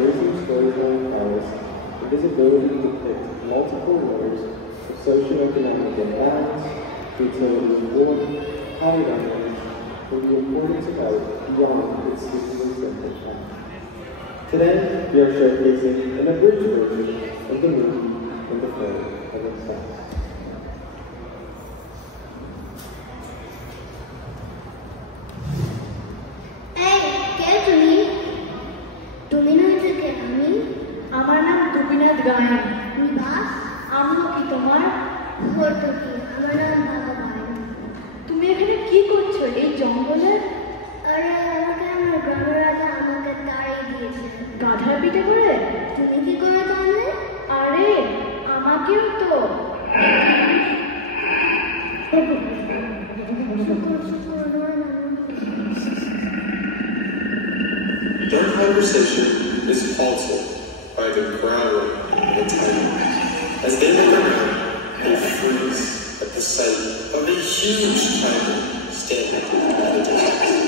amazing storytelling prowess and his ability to depict multiple layers of socioeconomic imbalance, utility of war, high earnings, and the importance of art beyond its seemingly simple path. Today, we are showcasing an abridged version of the movie and the film of itself. Their conversation is halted by the growling of a tiger. As they look around, they freeze at the sight of a huge tiger standing at a distance.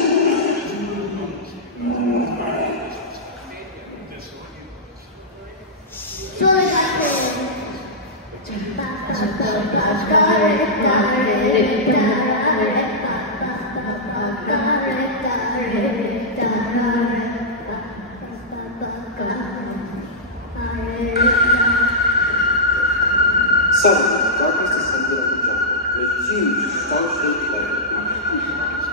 Suddenly, darkness descended on the jungle, and a huge, star-shaped tiger appeared.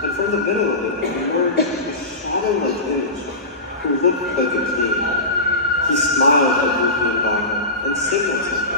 And from the middle of it emerged a shadow-like image who looked like a king. He smiled at the environment and signaled something.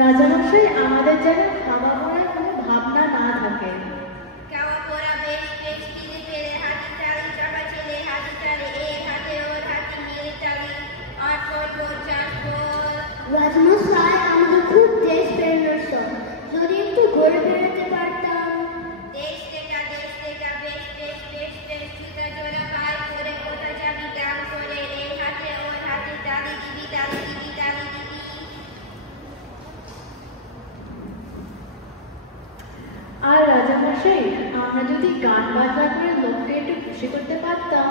রাজামশাই আমাদের যেন খাওয়া পড়ার কোনো ভাবনা না থাকে। খাওয়া পড়া বেশ বেশ খিদে পেলে হাতি চালি চাপা ছেলে হাতি চালে এ হাতে ওর হাতি মিলে চালি 8 বল 4 বল। রাজমশাই আমাদের খুব দেশ বেরোনোর শখ, যদি একটু ঘুরে বেড়াতে পারতাম। দেশ থেকে বেশ বেশ বেশ বেশ জুতা জোড়া পায়ে করে কোথা যাবি গান করে এ হাতে ওর হাতে তালি দিবি তালি দিবি তালি দিবি। আর রাজামশাই আমরা যদি গান বাজনা করে লোককে একটু খুশি করতে পারতাম।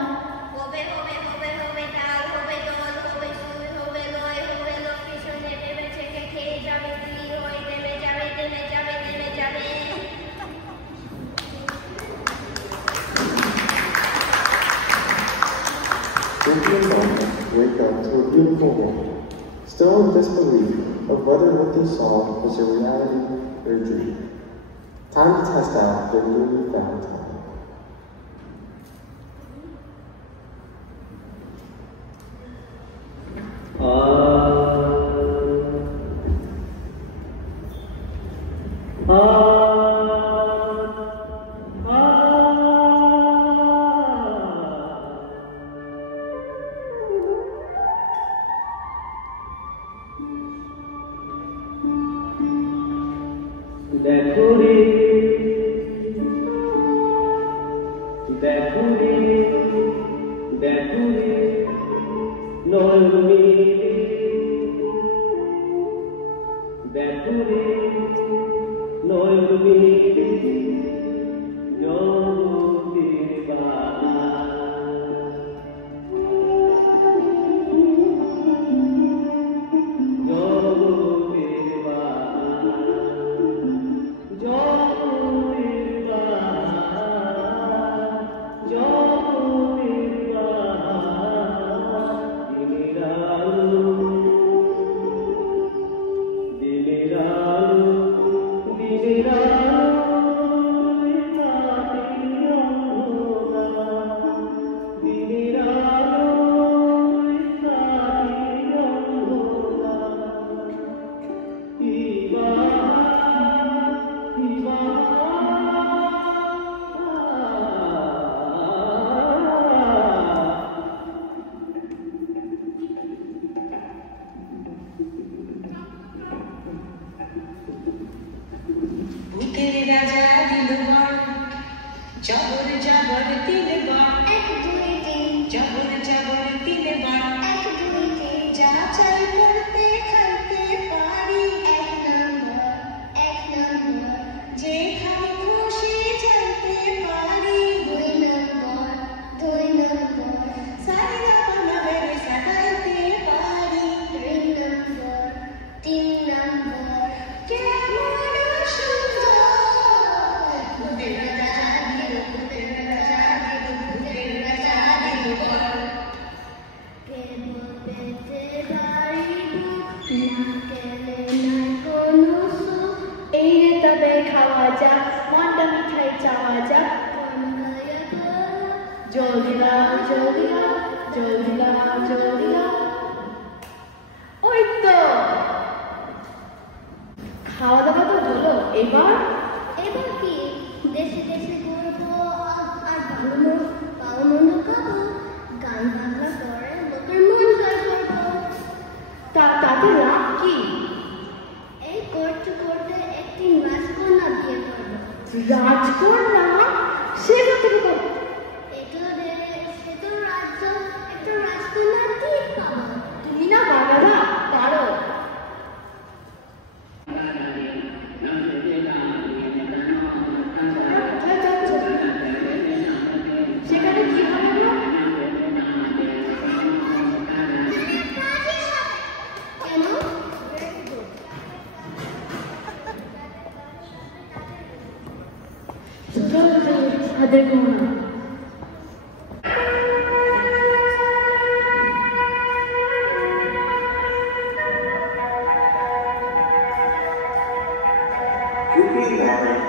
হবে হবে হবে হবে তাল হবে দল হবে সুর হবে লয় হবে লোক পিছনে নেমে থেকে খেয়ে যাবে তীর হয়ে নেমে যাবে নেমে যাবে নেমে যাবে। Tokyo Mountains wake up to a beautiful evil woman, still in disbelief of whether what they saw was a reality or a dream. Time to test out their newly found talent.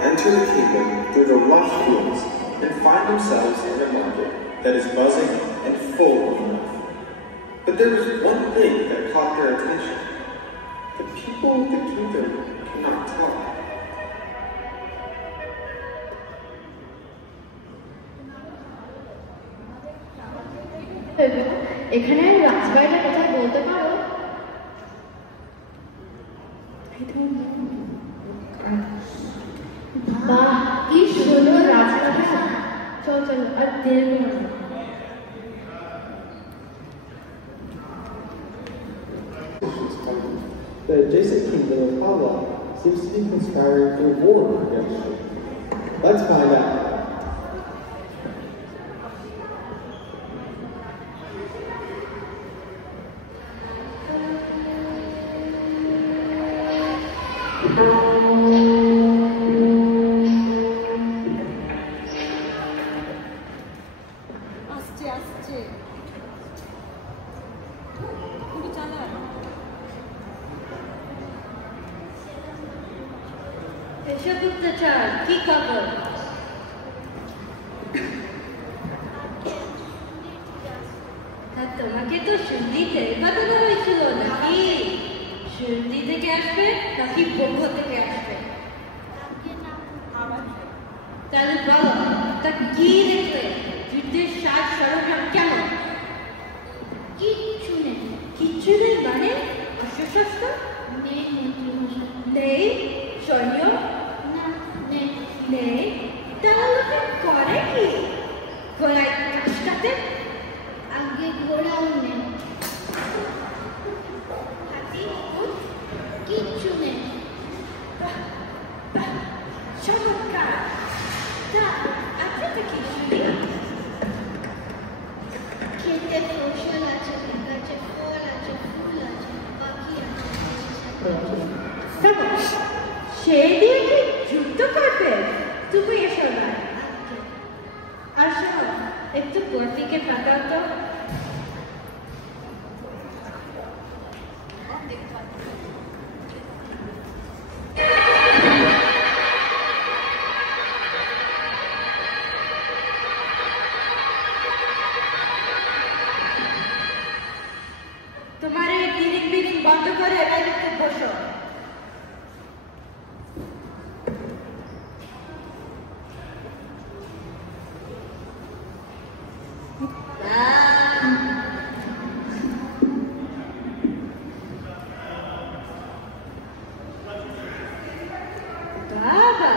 Enter the kingdom through the lush fields and find themselves in a market that is buzzing and full of life. But there was one thing that caught their attention. The people of the kingdom cannot talk. এখানে রাজবাড়িটা কোথায় বলতে পারো? বাহ, কি সুন্দর রাজবাড়িটা। চল চল, আর দেরি করো না। The adjacent kingdom of Hala seems to be conspiring for war against you. Let's find out. আসছে খুবই বৈশাখুপ্তচার কি খবর? তোমাকে তো সুন্দিতে পাঠানো হয়েছিল নাকি? সুন্দি থেকে আসবে নাকি বঙ্গ থেকে আসবে? তাহলে বলো, তা কি দেখলে? যুদ্ধের সাজ সরঞ্জাম কেমন? কিচ্ছু নেই। কিচ্ছু নেই মানে? অস্ত্রশস্ত্র নেই মন্ত্রীমশাই। নেই? সৈন্য না, নেই। নেই? তাহলে করে কি? ঘোড়ায় কাজটাতে আগে ঘোড়াও নেই। হাতি উট কিচ্ছু নেই। চমৎকার। তা আপনাদের কিছু নেই? খেতে ফসল আছে, গাছে ফল আছে, ফুল আছে, পাখি আছে। সে দিয়ে কি যুদ্ধ করবে? তুমি এসো না। আর শোনো, একটু বর্তিকে পাঠাও তো। তোমার এই দিনিং বিনিং বন্ধ করে রাজত্বে বসো। বাবা,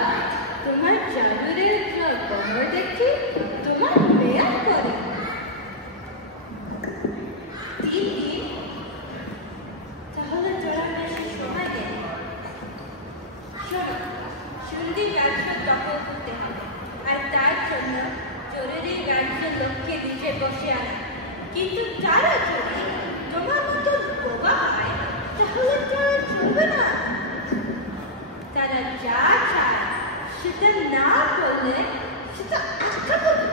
তোমার চাদরের কমর দেখি তোমার মেয়াদ করে 3 দিন। তাহলে জোড়া বেশি সময় দেয়। শোনো, সুন্দি রাজ্য দখল করতে হবে, আর তার জন্য জরুরি রাজ্যের লোককে দিতে বসে আনা। কিন্তু তারা যদি তোমার মতো বোবা হয় তাহলে তারা চলবে না। তারা যা চায় সেটা না করলে সেটা আটকাতে হবে।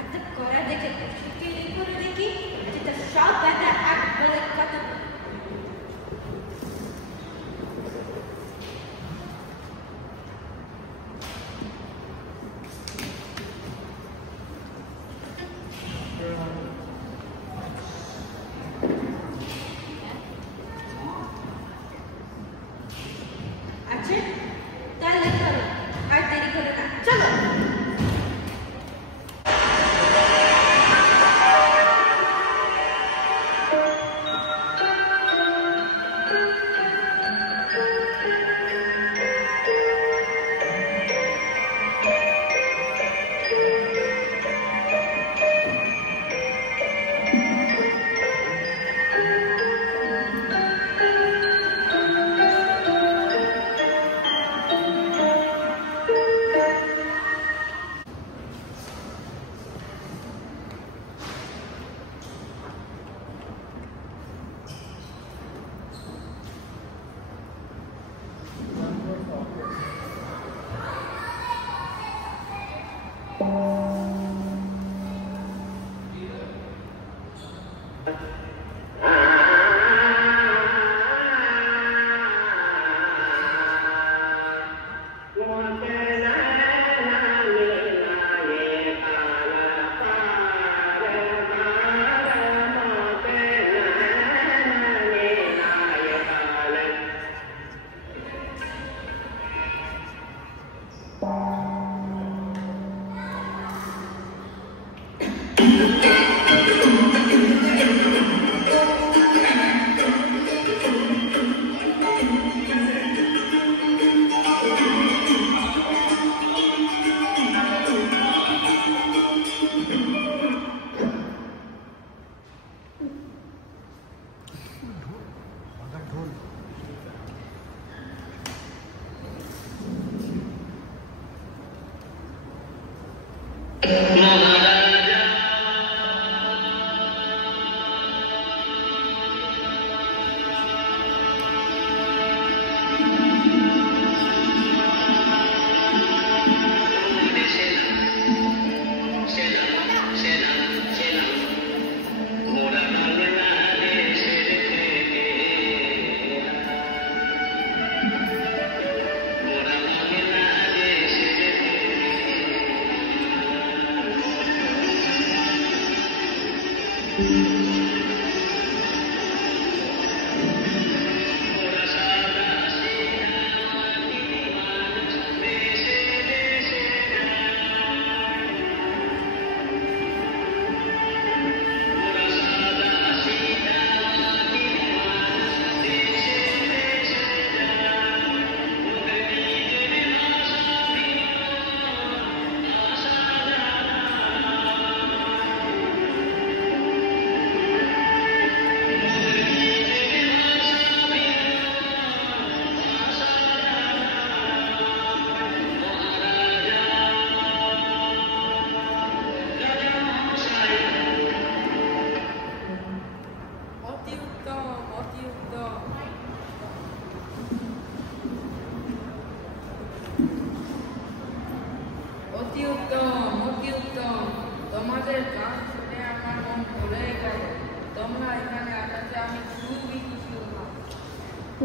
একটা করা দেখে ছুটি করে দেখি যেটা সব ব্যাটা একবারে কাটাবে। আছে? তাহলে চলো, আর দেরি করে না, চলো।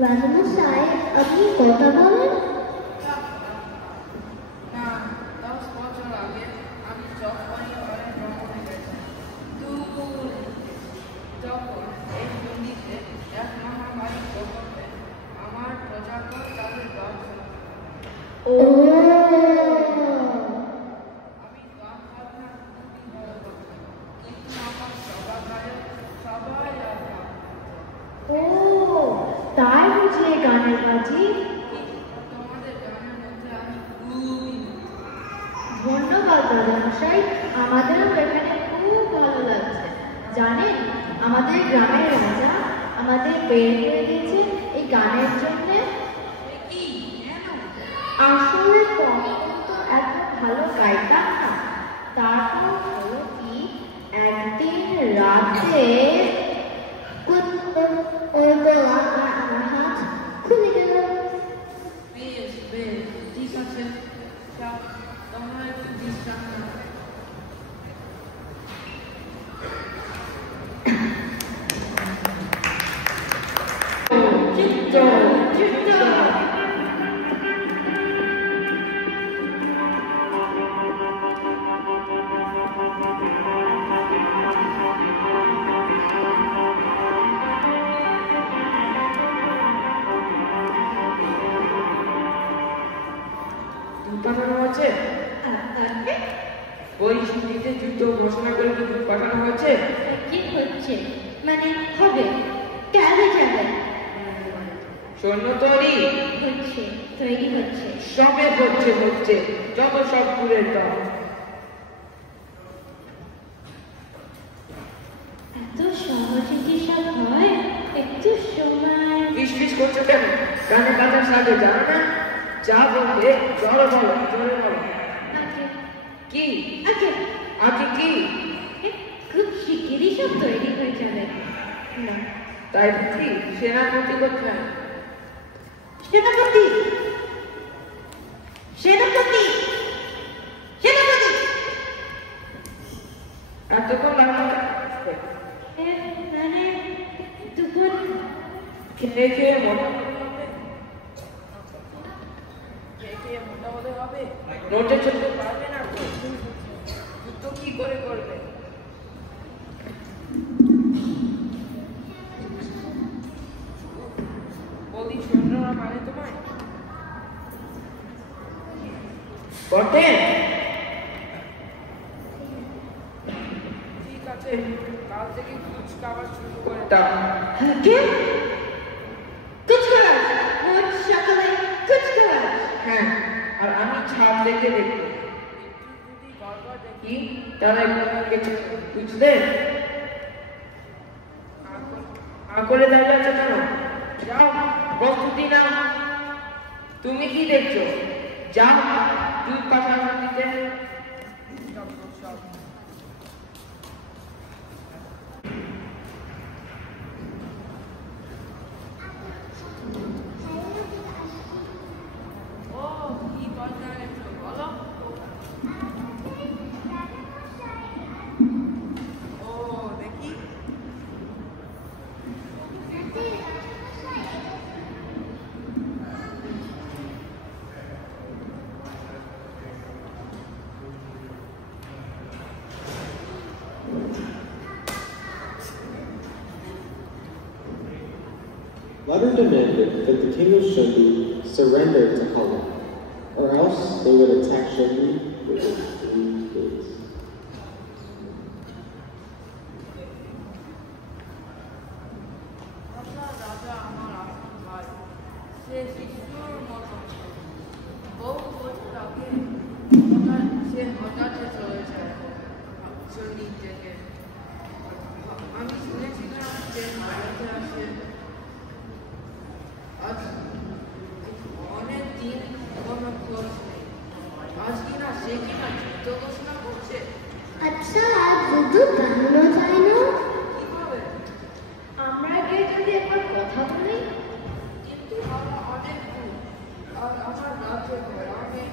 রাজামশাই, আপনি কথা বলেন? না, 10 বছর আগে আমি জাপানি অনেক ভ্রমণে গেছি। দূর যখন এই দিল্লিতে এক মহামারী প্রকোপে আমার প্রজাগণ তাদের গান ও আমি গান বাজনা খুবই ভালোবাসি, কিন্তু আমার সবাই ও তাই বুঝি গানের বাজি। তোমাদের গানের মধ্যে আমি খুবই ধন্যবাদ রাজামশাই, আমাদেরও এখানে খুব ভালো লাগছে। জানেন, আমাদের গ্রামের রাজা আমাদের বের করে দিয়েছে এই গানের জন্য। কি কেন? আসলে তখন তো এত ভালো গাইতাম না। তারপর হলো কি, একদিন রাতে হাত খুলে গেল। বেশ বেশ, ঠিক আছে, যাও, তোমরা একটু বিশ্রাম নাও। পাঠানো হয়েছে? ওই ছুটিতে যুদ্ধ ঘোষণা করে কি পাঠানো হয়েছে? কি হচ্ছে? মানে হবে, কেন যাবে? সৈন্য তৈরি তৈরি হচ্ছে। সবে হচ্ছে যত সব দূরের দল। এত সহজে কি সব হয়? একটু সময়। ফিস করছো কেন? গানে বাজার সাথে জানো না? যা বলবে জোরে বলো। কি আগে কি? খুব শিগগিরই সব তৈরি হয়ে যাবে। না, তাই বুঝি সেনাপতি কোথায়? সেনাপতি এতক্ষণ লাগলো মানে দুপুর খেয়ে মোটা হতে হবে। নোটে চলতে পারবে না তো, যুদ্ধ কি করে করবে? বলি সৈন্যরা মানে তোমায় বটে? ঠিক আছে, কাল থেকে কুচ খাওয়া শুরু করে দাও। হ্যাঁ, আর আমি ছাদ দেখে দেখি, যদি গড়বড় দেখি তাহলে কিছু বুঝলে করে দাঁড়িয়ে আছে কেন? যাও, প্রস্তুতি নাও। তুমি কি দেখছো? যাও, দুধ পাঠানোর দিকে। ও কি কথা বলো। ও দেখি, Ladder demanded that the king of Shobi surrender to Hala, or else they would attack Shobi within 3 days. আচ্ছা, দুধু কেন চাই না? আমরা গিয়ে যদি একবার কথা বলি। কিন্তু আমরা অনেক দূর আর আমার রাজ্যে গ্রামে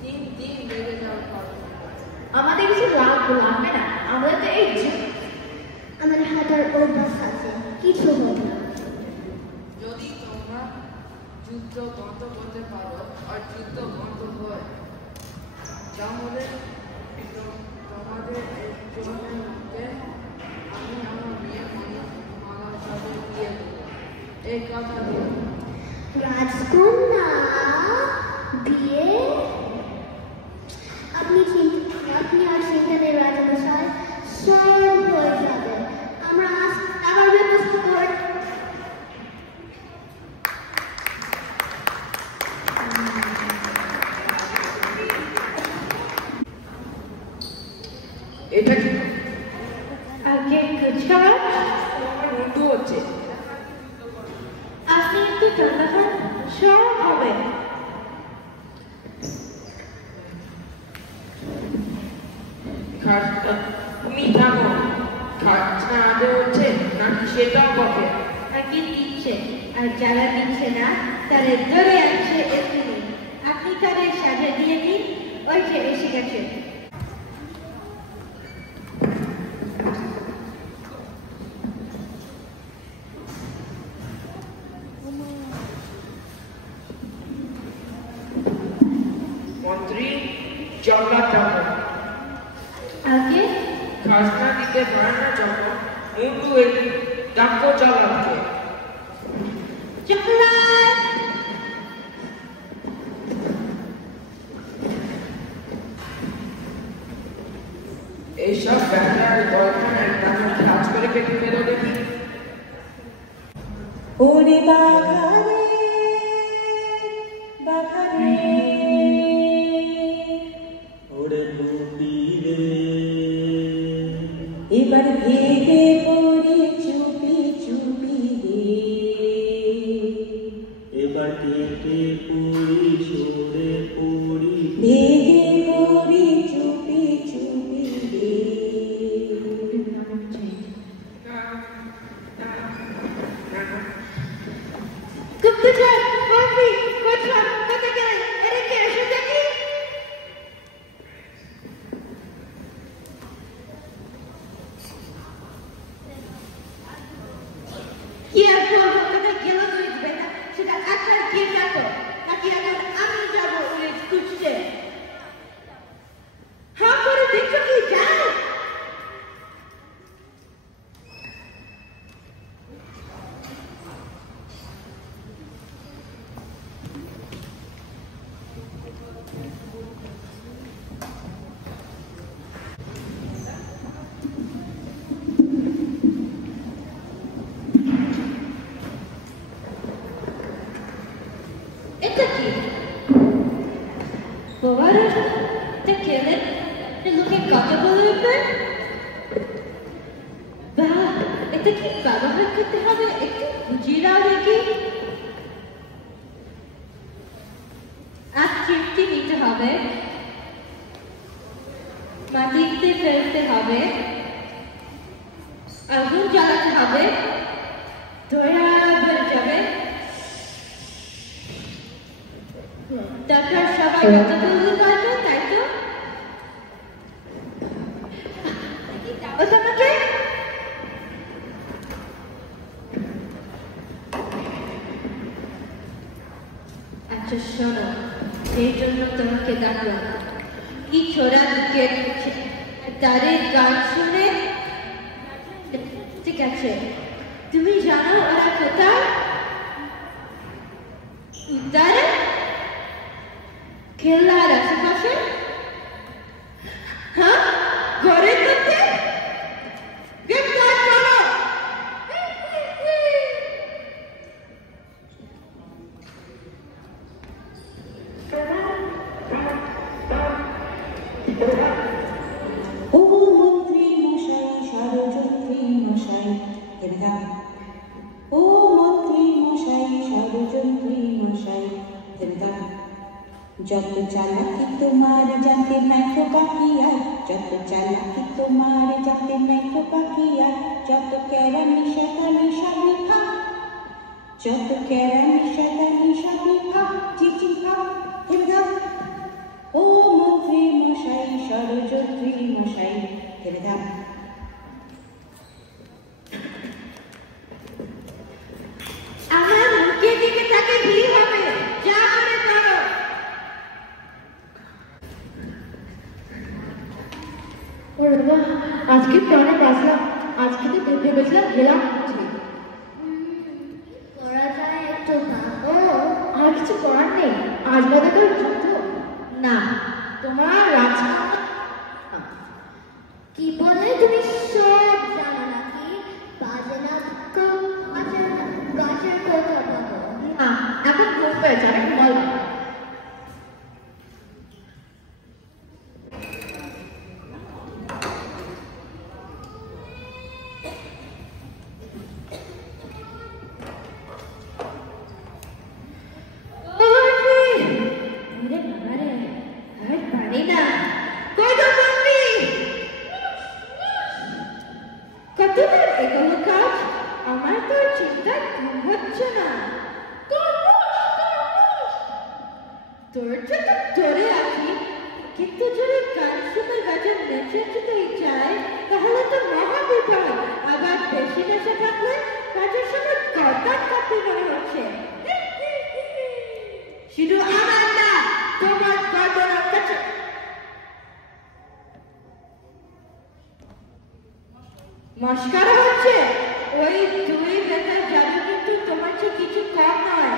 3 দিন লেগে যাওয়ার কথা। আমাদের কিছু লাগবে না, আমরা তো এই আমার হাঁটার অভ্যাস আছে, কিছু হবে না। যদি তোমরা যুদ্ধ বন্ধ করতে পারো আর যুদ্ধ বন্ধ হয় তাহলে তোমাদের একজনের মধ্যে আমি আমার মেয়ে মালার সাথে দিয়ে দেবো। এই কথা দিও। রাজকন্যা বিয়ে? আপনি আর চিন্তা নেই রাজামশাই, সব হয়ে যাবে। আমরা আজ টাকার ব্যবস্থা করি। এটা কি আগে কুচকাওয়া আমার বন্ধু হচ্ছে। আপনি একটু ঠান্ডা খান, সব হবে। তুমি থামো, খাজনা আদৌ হচ্ছে নাকি সেটাও বটে? আগে দিচ্ছে, আর যারা দিচ্ছে না তাদের ধরে আনছে এক্ষুনি। আপনি তাদের সাজা দিয়ে দিন, ওই যে এসে গেছে। মন্ত্রী জল্লাদ ডাকো। আগে খাজনা দিতে পারে না যখন মুন্ডু এই ডাকো জল্লাদকে। চকলেট এইসব ব্যাটার দরকার কাজ করে কেটে ফেলো দেখি। ওরে বাঘারে বাঘারে ওরে গোপী রে, এবার ভেগে পড়ি চুপি চুপি রে, এবার কেটে পড়ি সরে পড়ি, ভেগে পড়ি চুপি চুপি রে। গুপ্তচর, মন্ত্রী, কোথায় গেলেন? এদিকে এসে দেখি। কি আর করবো? কোথায় গেল বুঝবে না, সেটা একবার গিয়ে দেখো, নাকি এখন আমি যাবো উড়ে খুঁজতে? হা করে দেখছো কি যাও? It's a key. What is the kid? You're looking comfortable with it? Bah, it's a key. Babahat करते हैं वे एक जीरा देखी. आप चिट्ठी नीचे हवे. माटीते फैलते हवे. आगुन জ্বালাতে হবে. ধরা বের যাবে. ডাক্তার সবাই কতগুলো পারবে তাই তো? ওসামাকে আচ্ছা শোনো, সেই জন্য তোমাকে ডাকলাম। কি ছোড়া দিকে তাদের গান শুনে ঠিক আছে, তুমি জানো ওরা কোথায়? ইদারে খেলার আশেপাশে হ্যাঁ ঘরের মধ্যে গ্রেপ্তার করো ও মন্ত্রী মশাই ষড়যন্ত্রী মশাই থেমে থাক ও মন্ত্রী মশাই ষড়যন্ত্রী মশাই থেমে থাক যত চালাকি তোমার জানতে মেঠো পাখি আর যত চালাকি তোমার জানতে মেঠো পাখি আর যত কেরানি শতানি সবই খা যত কেরানি শতানি সবই খা চিচি খা থেমে থাক ও মন্ত্রী মশাই ষড়যন্ত্রী মশাই থেমে থাক আমার মুখের দিকে তাকে কি হবে যা করে করো ওরে বাবা আজকে প্রাণে বাঁচলাম আজকে তো ভেবেছিলাম গেলাম করা যায় একটু ভাবো আর কিছু করার নেই আজ বাদে কাল যুদ্ধ না তোমার রাজকন্যা কি বলে তুমি সব জানো নাকি বাজে না গাছের কথা বলো না এখন ঘুম পেয়েছে আমি ঘুমাবো মস্কারা হচ্ছে ওই দুই বেটার জাদু কিন্তু তোমার চেয়ে কিছু কম নয়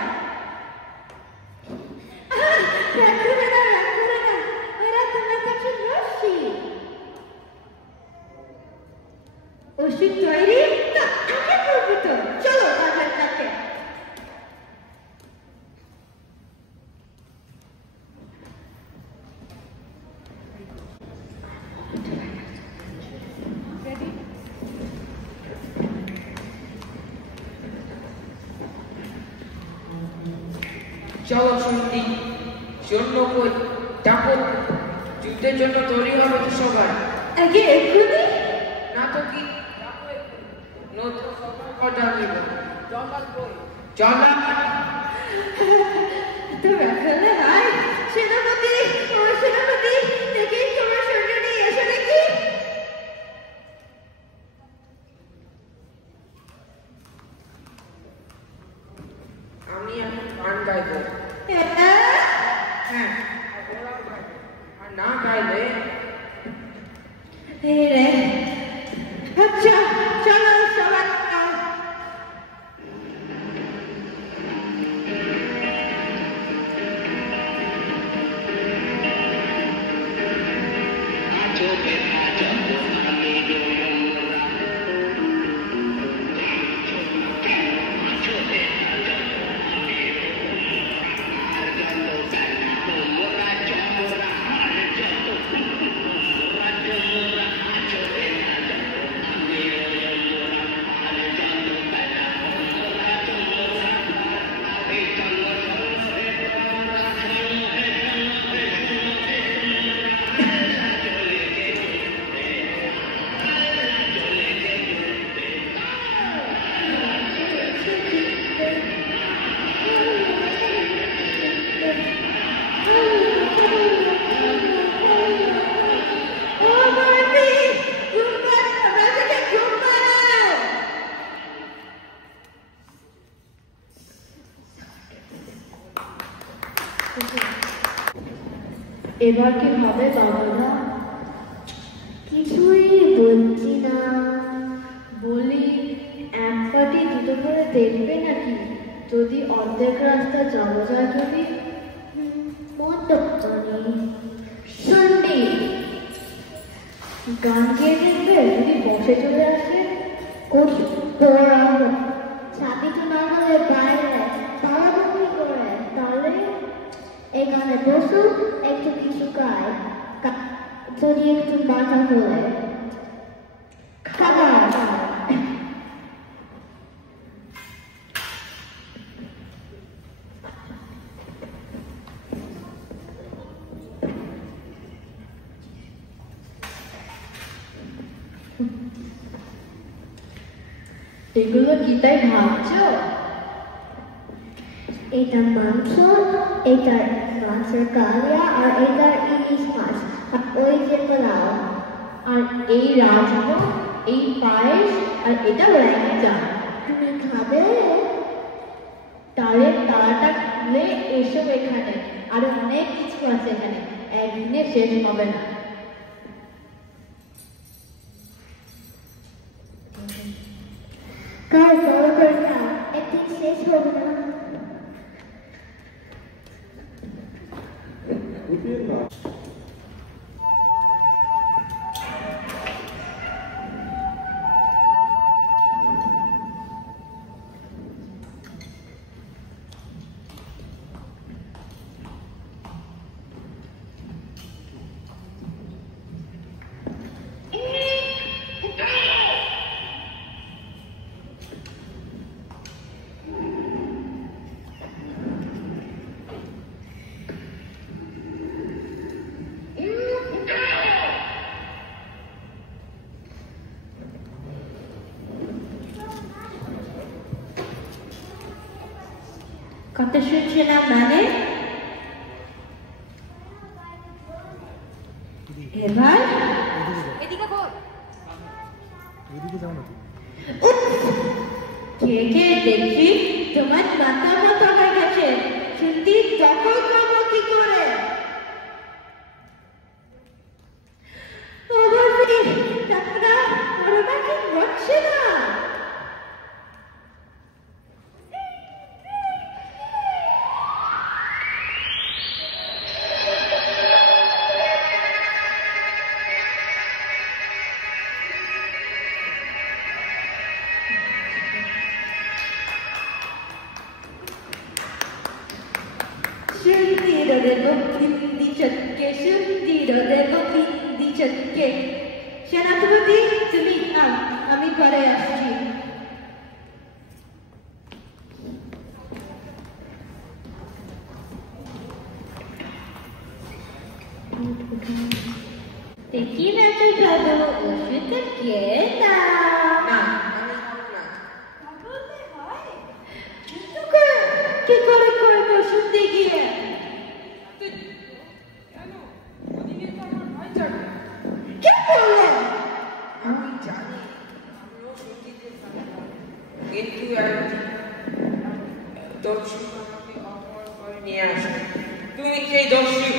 ওরা তোমার কাছে রসি ওষুধ তৈরি না আগে করবো তো চলো বাজার কাছে চলো শুনতি সৈন্য কই ডাকো যুদ্ধের জন্য তৈরি হবে তো সবাই আগে এক্ষুনি না তো কি নতুন কথা নিব জঙ্গল কই জঙ্গল তোমরা খেলে হাই সেনাপতি ও সেনাপতি দেখি তোমার সৈন্য নিয়ে এসো নাকি আমি এখন গান গাইব হ্যাঁ আর না গাইলে রে আচ্ছা চলো সবাই এবার কি হবে বাবারা কিছুই বলছি না বলি এক পাটি দুটো করে দেখবে নাকি যদি অর্ধেক রাস্তা যাওয়া যায় যদি শুনবি গান গিয়ে দেখবে যদি বসে চলে আসে ছাতি তো না হলে বাইরে পালাবো কি করে? তাহলে এখানে বসু একটু কিছু গায় যদি একটু বাধা হলে খাবার এগুলো কি তাই ভাবছো? এটা মাংস, এটার মাছের কালিয়া আর এটার ইলিশ মাছ আর ওই যে পোলাও আর এই রাজভোগ, এই পায়েস আর এটা ল্যাংচা। তুমি খাবে? তাহলে তাড়াটা খুলে এসব এখানে, আর অনেক কিছু আছে এখানে, একদিনে শেষ হবে না। কাল বড় করে না, একদিন শেষ হবে না। কথা শুনছে না মানে? এবার এদিকে বল। কে কে দেখছি তোমার মাথা মতো হয়ে গেছে, শুনতি তখন করবো কি করে? টাকা ওরা কি হচ্ছে না? সেনাপতি তুমি আমি পরে আসছি। দেখি না তো দাদু ওষুধ কে না কি করে করে ওষুধ দেখিয়ে কিন্তু দর্শক আমাকে অপমান করে নিয়ে আসে। তুমি সেই দর্শক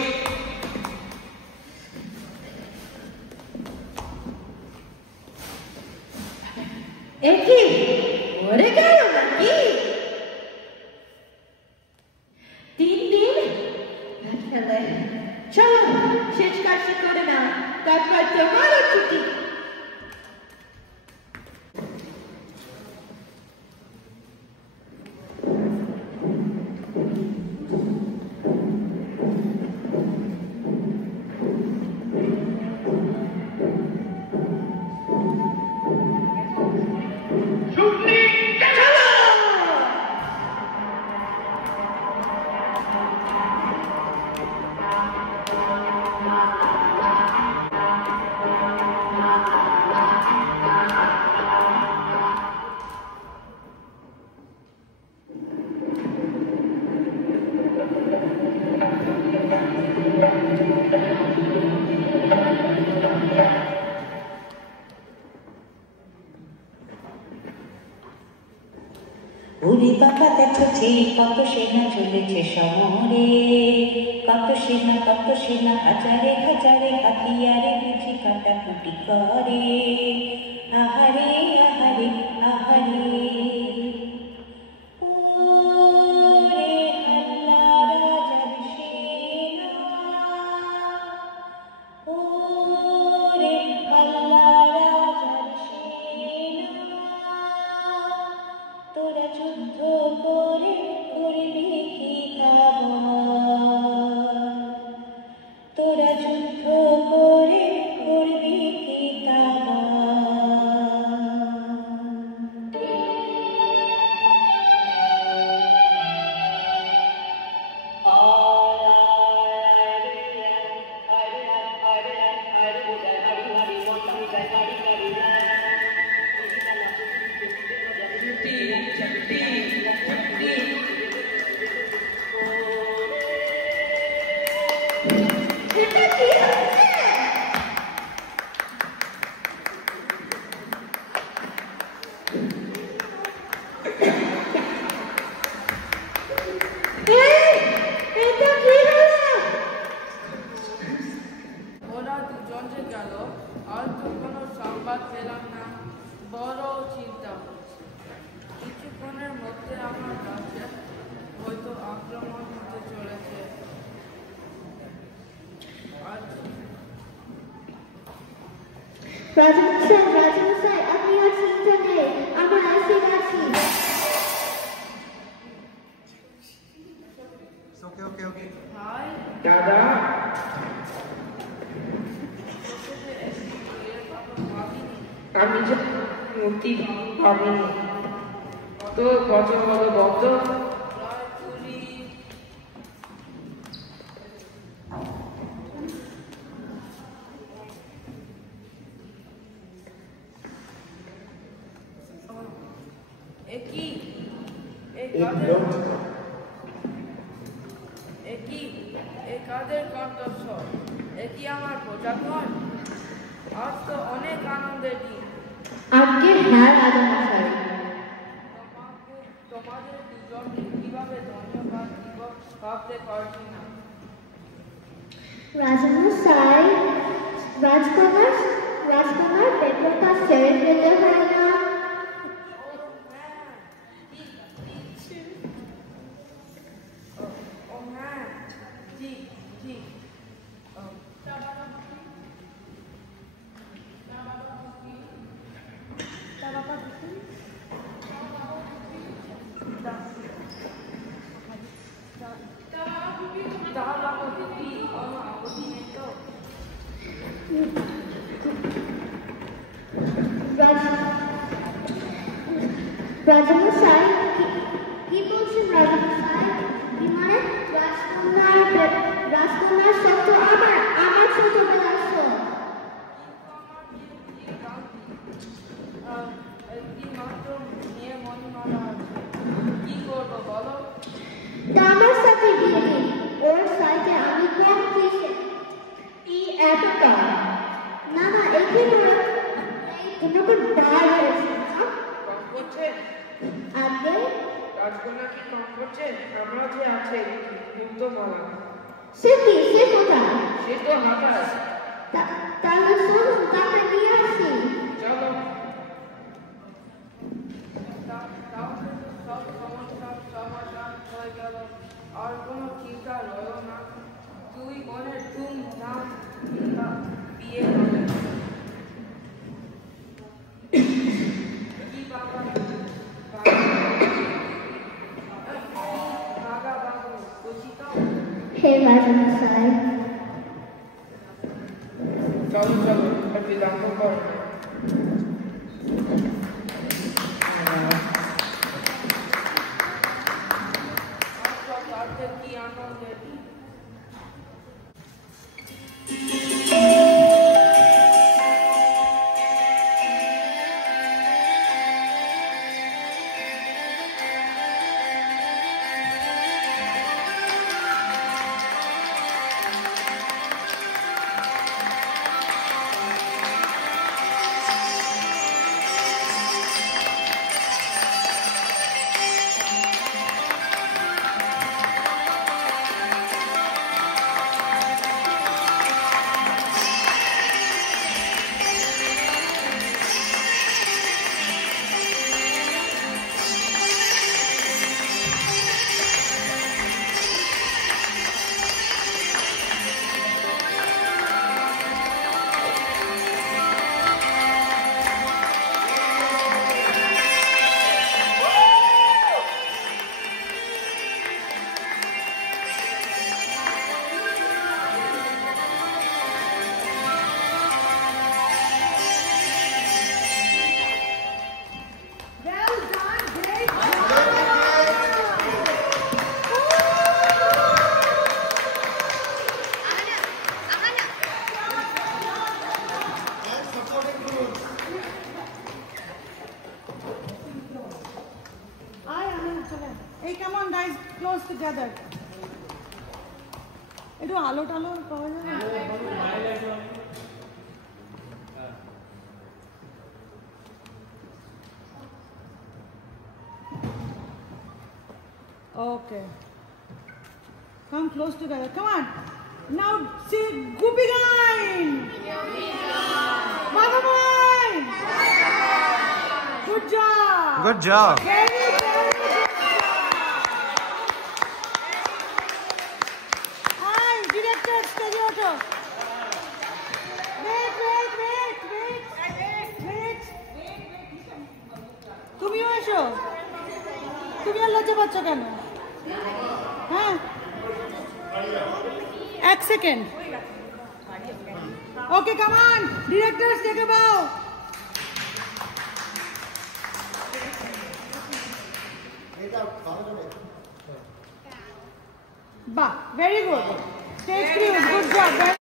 একই মরে গেল নাকি? 3 দিন ফেলে চলো শেষ কাজটি করে না, তারপর তোমারও ছুটি। ওরে বাবা দেখো যে কত সেনা চলেছে সমরে, কত সেনা হাজারে হাজারে হাতিয়ারে বুঝি কাটাকুটি করে। আহারে আহারে আহারে ও ওরা দুজন যে গেল আর তো কোনো সংবাদ পেলাম না, বড় চিন্তা হচ্ছে। কিছুক্ষণের মধ্যে আমার কাছে হয়তো আক্রমণ হতে চলেছে। রাজমশাই, আপনি আর চিন্তা নেই, আমরা এসে গেছি। ভাই দাদা, আমি যে মূর্তি ভাবিনি তো কত বড় বদ্ধ। কাদের কণ্ঠস্বর, এটি আমার প্রজাগণ। আজ তো অনেক আনন্দের দিন। আজকে হ্যাঁ রাজামশাই। তোমাদের দুজনকে কিভাবে ধন্যবাদ দিব ভাবতে পারছি না। রাজমশাই, রাজকুমার পেট্রোলটা ছেড়ে ফেলে হয় না। রাজমশাই, কি বলছেন রাজমশাই? কি মানে? রাজকুমার শব্দ আমার ছোটবেলার শব্দ। কি করবো বলো? আমার সাথে বিয়ে দিন, ওর সাথে আমি কম কিসে কি এতটা না এখানে তোমাকে বার হয়েছে কম করছে আগে রাজকন্যা কি কম করছে? আমরা যে আছে মুক্ত মালা, সে কোথায়? সে তো হাতায়। তাহলে শুনুন, তাকে নিয়ে আসি। চলো। সব সমস্যার সমাধান হয়ে গেল, আর কোনো চিন্তা রইল না। দুই বোনের ধুমধাম বিয়ে হবে। কি বাবা বাবু বুঝি তো? হে রাজমশাই, চলো চলো, আর বিলম্ব করো না। কি আনন্দের দিন। Hey, come on, guys, close together. Edo alo talo pawa jabe? Okay. Come close together. Come on. Now say Guppy Gain. Bhagavan. Good job. Good job. Very good. Hi, director, steady auto. Wait. তুমিও এসো। তুমি আর লজ্জা পাচ্ছ কেন? হ্যাঁ, 1 second. Okay, come on. Directors, take a bow. Bah, very good. Take 3. Good job.